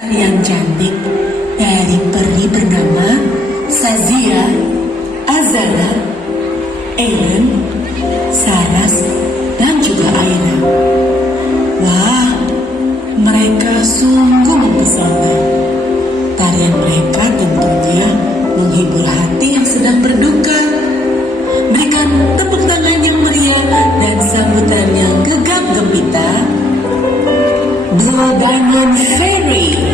Yang cantik dari peri bernama Sazia, Azala, Ellen, Saras, dan juga Aina. Wah, mereka sungguh mempesona. Tarian mereka tentunya menghibur hati yang sedang berduka. Berikan tepuk tangan yang meriah dan sambutan yang gegap gempita. Blue Diamond Fairy.